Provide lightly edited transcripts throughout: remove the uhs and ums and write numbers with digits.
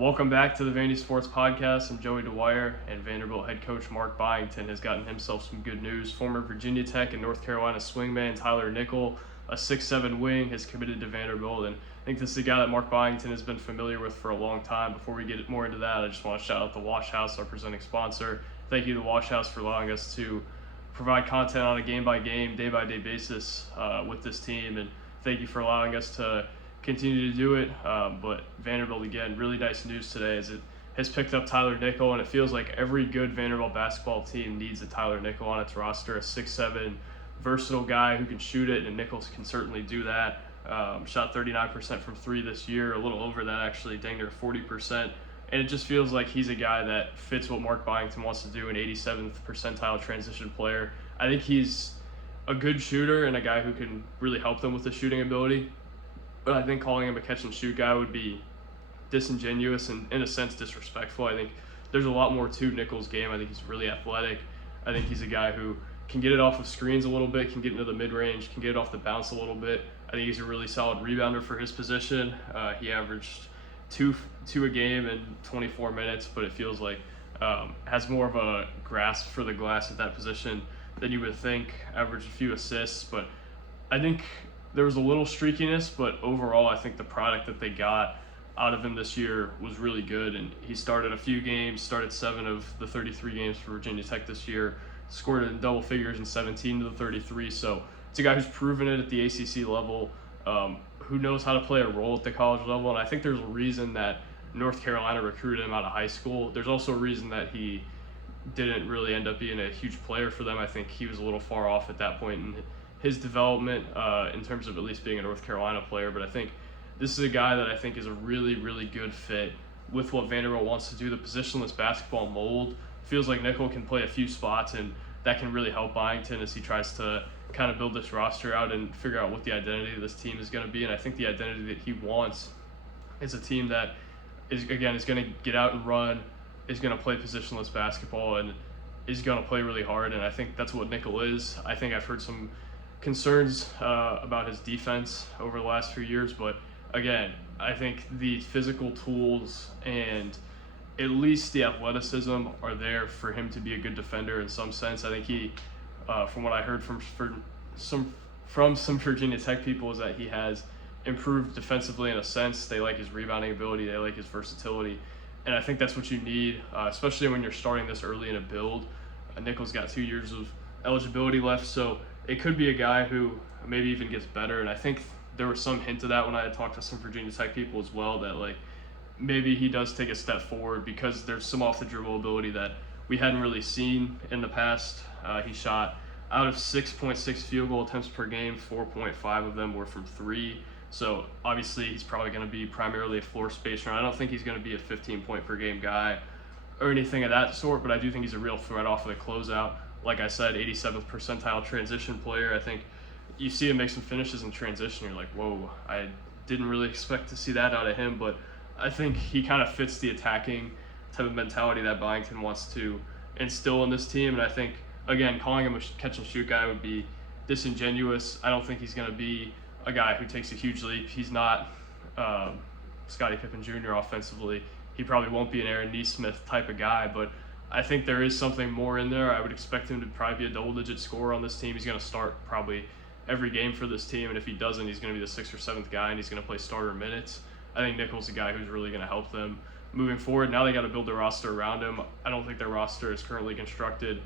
Welcome back to the Vandy Sports Podcast. I'm Joey Dwyer, and Vanderbilt head coach Mark Byington has gotten himself some good news. Former Virginia Tech and North Carolina swingman Tyler Nickel, a 6'7" wing, has committed to Vanderbilt, and I think this is a guy that Mark Byington has been familiar with for a long time. Before we get more into that, I just want to shout out the Wash House, our presenting sponsor. Thank you to Wash House for allowing us to provide content on a game-by-game, day-by-day basis with this team, and thank you for allowing us to continue to do it. But Vanderbilt, again, really nice news today as it has picked up Tyler Nickel, and it feels like every good Vanderbilt basketball team needs a Tyler Nickel on its roster, a 6'7", versatile guy who can shoot it, and Nichols can certainly do that. Shot 39% from three this year, a little over that actually, dang near 40%. And it just feels like he's a guy that fits what Mark Byington wants to do, an 87th percentile transition player. I think he's a good shooter and a guy who can really help them with the shooting ability. But I think calling him a catch-and-shoot guy would be disingenuous and, in a sense, disrespectful. I think there's a lot more to Nichols' game. I think he's really athletic. I think he's a guy who can get it off of screens a little bit, can get into the mid-range, can get it off the bounce a little bit. I think he's a really solid rebounder for his position. He averaged two a game in 24 minutes, but it feels like has more of a grasp for the glass at that position than you would think. Averaged a few assists, but I think there was a little streakiness, but overall I think the product that they got out of him this year was really good, and he started a few games, started 7 of the 33 games for Virginia Tech this year, scored in double figures in 17 of the 33, so it's a guy who's proven it at the ACC level, who knows how to play a role at the college level, and I think there's a reason that North Carolina recruited him out of high school. There's also a reason that he didn't really end up being a huge player for them. I think he was a little far off at that point in his development in terms of at least being a North Carolina player, but I think this is a guy that I think is a really, really good fit with what Vanderbilt wants to do. The positionless basketball mold feels like Nickel can play a few spots, and that can really help Byington as he tries to kind of build this roster out and figure out what the identity of this team is going to be. And I think the identity that he wants is a team that is going to get out and run, is going to play positionless basketball, and is going to play really hard. And I think that's what Nickel is. I think I've heard some concerns about his defense over the last few years, but again, I think the physical tools and at least the athleticism are there for him to be a good defender in some sense. I think he, from what I heard from some Virginia Tech people, is that he has improved defensively in a sense. They like his rebounding ability, they like his versatility, and I think that's what you need, especially when you're starting this early in a build. Nickel's got 2 years of eligibility left, so it could be a guy who maybe even gets better, and I think there was some hint of that when I had talked to some Virginia Tech people as well, that like maybe he does take a step forward because there's some off the dribble ability that we hadn't really seen in the past. He shot out of 6.6 field goal attempts per game, 4.5 of them were from three. So obviously he's probably going to be primarily a floor spacer. I don't think he's going to be a 15-point per game guy or anything of that sort, but I do think he's a real threat off of the closeout. Like I said, 87th percentile transition player. I think you see him make some finishes in transition, you're like, whoa, I didn't really expect to see that out of him, but I think he kind of fits the attacking type of mentality that Byington wants to instill in this team, and I think, again, calling him a catch-and-shoot guy would be disingenuous. I don't think he's going to be a guy who takes a huge leap. He's not Scottie Pippen Jr. offensively. He probably won't be an Aaron Nesmith type of guy, but I think there is something more in there. I would expect him to probably be a double-digit scorer on this team. He's going to start probably every game for this team, and if he doesn't, he's going to be the 6th or 7th guy, and he's going to play starter minutes. I think Nickel's a guy who's really going to help them moving forward. Now they got to build their roster around him. I don't think their roster is currently constructed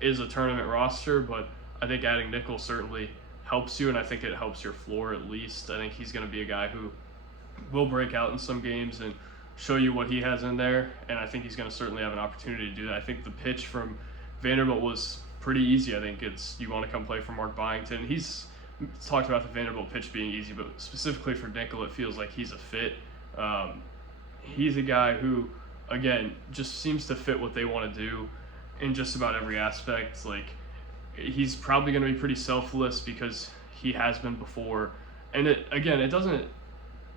is a tournament roster, but I think adding Nickel certainly helps you, and I think it helps your floor at least. I think he's going to be a guy who will break out in some games and show you what he has in there, and I think he's going to certainly have an opportunity to do that. I think the pitch from Vanderbilt was pretty easy. I think it's, you want to come play for Mark Byington. He's talked about the Vanderbilt pitch being easy, but specifically for Nickel, it feels like he's a fit. He's a guy who, again, just seems to fit what they want to do in just about every aspect. Like, he's probably going to be pretty selfless because he has been before. And it doesn't,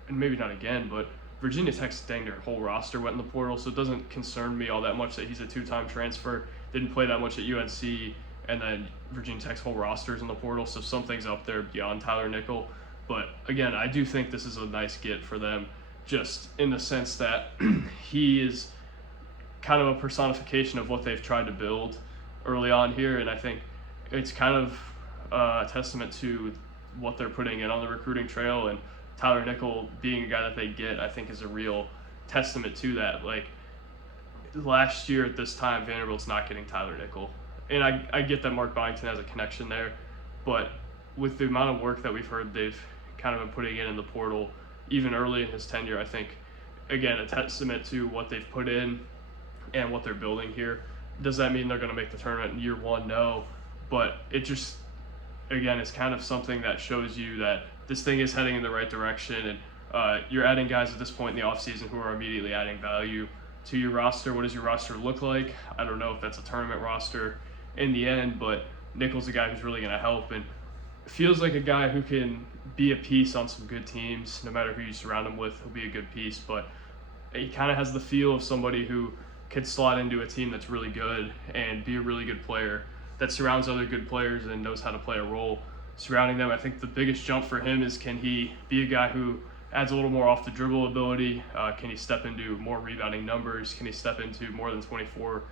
and maybe not again, but Virginia Tech's dang their whole roster went in the portal, so it doesn't concern me all that much that he's a two-time transfer, didn't play that much at UNC, and then Virginia Tech's whole roster's in the portal, so something's up there beyond Tyler Nickel. But again, I do think this is a nice get for them. just in the sense that he is kind of a personification of what they've tried to build early on here, and I think it's kind of a testament to what they're putting in on the recruiting trail, and Tyler Nickel being a guy that they get, I think, is a real testament to that. Like, last year at this time, Vanderbilt's not getting Tyler Nickel, and I get that Mark Byington has a connection there, but with the amount of work that we've heard they've kind of been putting in the portal, even early in his tenure, I think, again, a testament to what they've put in and what they're building here. Does that mean they're going to make the tournament in year one? No, but it just, again, it's kind of something that shows you that this thing is heading in the right direction, and you're adding guys at this point in the offseason who are immediately adding value to your roster. What does your roster look like? I don't know if that's a tournament roster in the end, but Nickel's a guy who's really going to help, and feels like a guy who can be a piece on some good teams. No matter who you surround him with, he'll be a good piece, but he kind of has the feel of somebody who could slot into a team that's really good and be a really good player that surrounds other good players and knows how to play a role surrounding them. I think the biggest jump for him is, can he be a guy who adds a little more off the dribble ability? Can he step into more rebounding numbers? Can he step into more than 24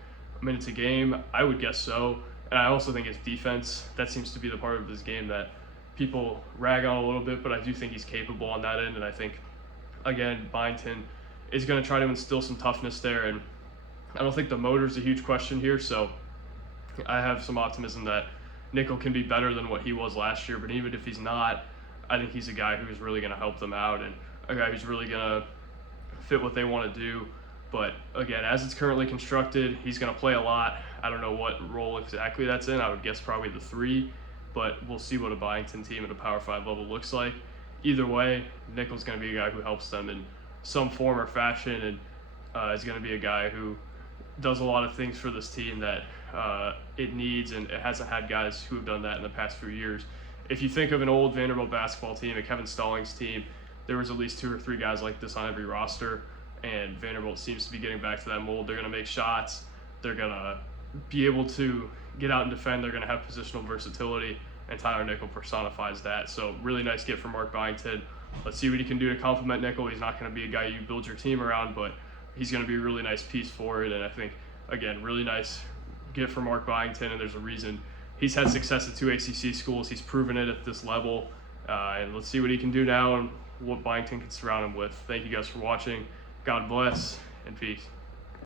minutes a game? I would guess so. And I also think his defense, that seems to be the part of his game that people rag on a little bit, but I do think he's capable on that end. And I think, again, Byington is going to try to instill some toughness there. And I don't think the motor's a huge question here, so I have some optimism that Nickel can be better than what he was last year. But even if he's not, I think he's a guy who's really going to help them out and a guy who's really going to fit what they want to do. But again, as it's currently constructed, he's going to play a lot. I don't know what role exactly that's in. I would guess probably the 3, but we'll see what a Byington team at a Power 5 level looks like. Either way, Nickel's going to be a guy who helps them in some form or fashion, and is going to be a guy who does a lot of things for this team that it needs, and it hasn't had guys who have done that in the past few years. If you think of an old Vanderbilt basketball team, a Kevin Stallings team, there was at least 2 or 3 guys like this on every roster, and Vanderbilt seems to be getting back to that mold. They're going to make shots. They're going to be able to get out and defend. They're going to have positional versatility, and Tyler Nickel personifies that. So really nice get from Mark Byington. Let's see what he can do to complement Nickel. He's not going to be a guy you build your team around, but he's going to be a really nice piece for it. And I think, again, really nice get from Mark Byington, and there's a reason he's had success at 2 ACC schools. He's proven it at this level, and let's see what he can do now and what Byington can surround him with. Thank you guys for watching. God bless, and peace.